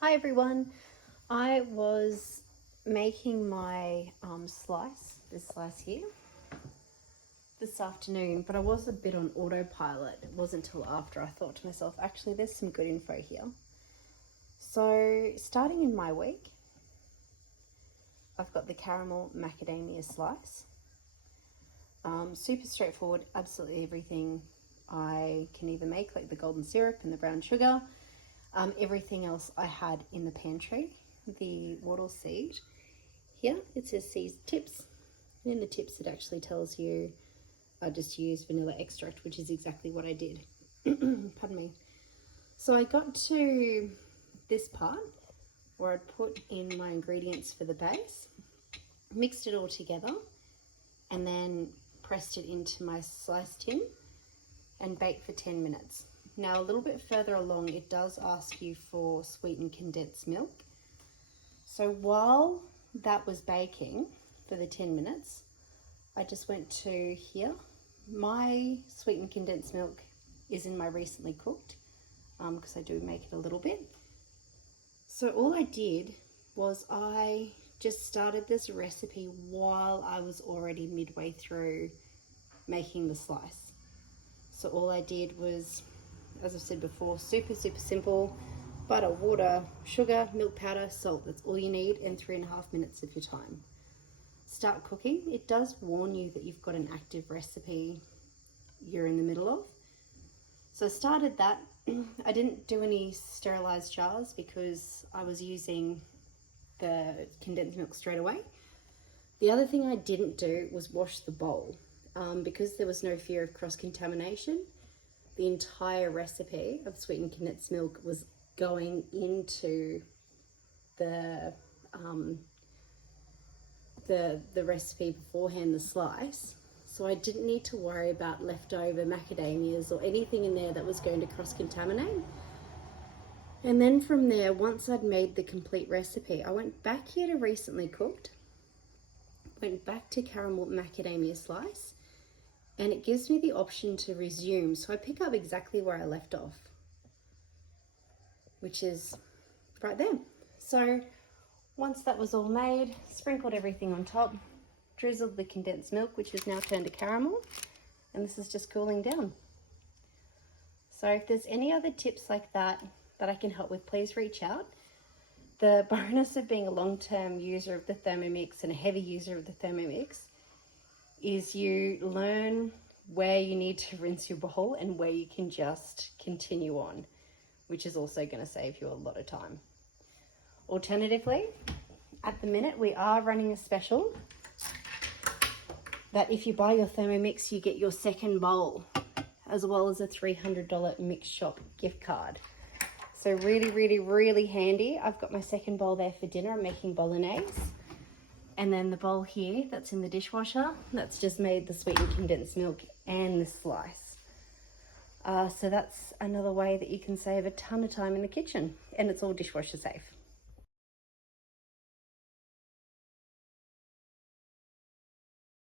Hi everyone, I was making my this slice here, this afternoon, but I was a bit on autopilot. It wasn't until after I thought to myself, actually there's some good info here. So starting in my week, I've got the caramel macadamia slice. Super straightforward, absolutely everything I can either make, like the golden syrup and the brown sugar. Everything else I had in the pantry. The wattle seed, here it says seed tips, and in the tips it actually tells you I just use vanilla extract, which is exactly what I did. Pardon me. So I got to this part where I'd put in my ingredients for the base, mixed it all together, and then pressed it into my slice tin and baked for 10 minutes. Now a little bit further along, it does ask you for sweetened condensed milk. So while that was baking for the 10 minutes, I just went to here. My sweetened condensed milk is in my recently cooked, because I do make it a little bit. So all I did was I just started this recipe while I was already midway through making the slice. So all I did was, as I've said before, super simple: butter, water, sugar, milk powder, salt. That's all you need, and 3.5 minutes of your time. Start cooking. It does warn you that you've got an active recipe you're in the middle of. So I started that. I didn't do any sterilized jars because I was using the condensed milk straight away. The other thing I didn't do was wash the bowl, because there was no fear of cross-contamination. The entire recipe of sweetened condensed milk was going into the recipe beforehand, the slice. So I didn't need to worry about leftover macadamias or anything in there that was going to cross-contaminate. And then from there, once I'd made the complete recipe, I went back here to recently cooked, went back to caramel macadamia slice, and it gives me the option to resume. So I pick up exactly where I left off, which is right there. So once that was all made, sprinkled everything on top, drizzled the condensed milk, which is now turned to caramel, and this is just cooling down. So if there's any other tips like that I can help with, please reach out. The bonus of being a long-term user of the Thermomix and a heavy user of the Thermomix is you learn where you need to rinse your bowl and where you can just continue on, which is also going to save you a lot of time. Alternatively, at the minute we are running a special that if you buy your Thermomix, you get your second bowl, as well as a $300 Mix Shop gift card. So really handy. I've got my second bowl there for dinner. I'm making bolognese. And then the bowl here that's in the dishwasher, that's just made the sweetened condensed milk and the slice. So that's another way that you can save a ton of time in the kitchen, and it's all dishwasher safe.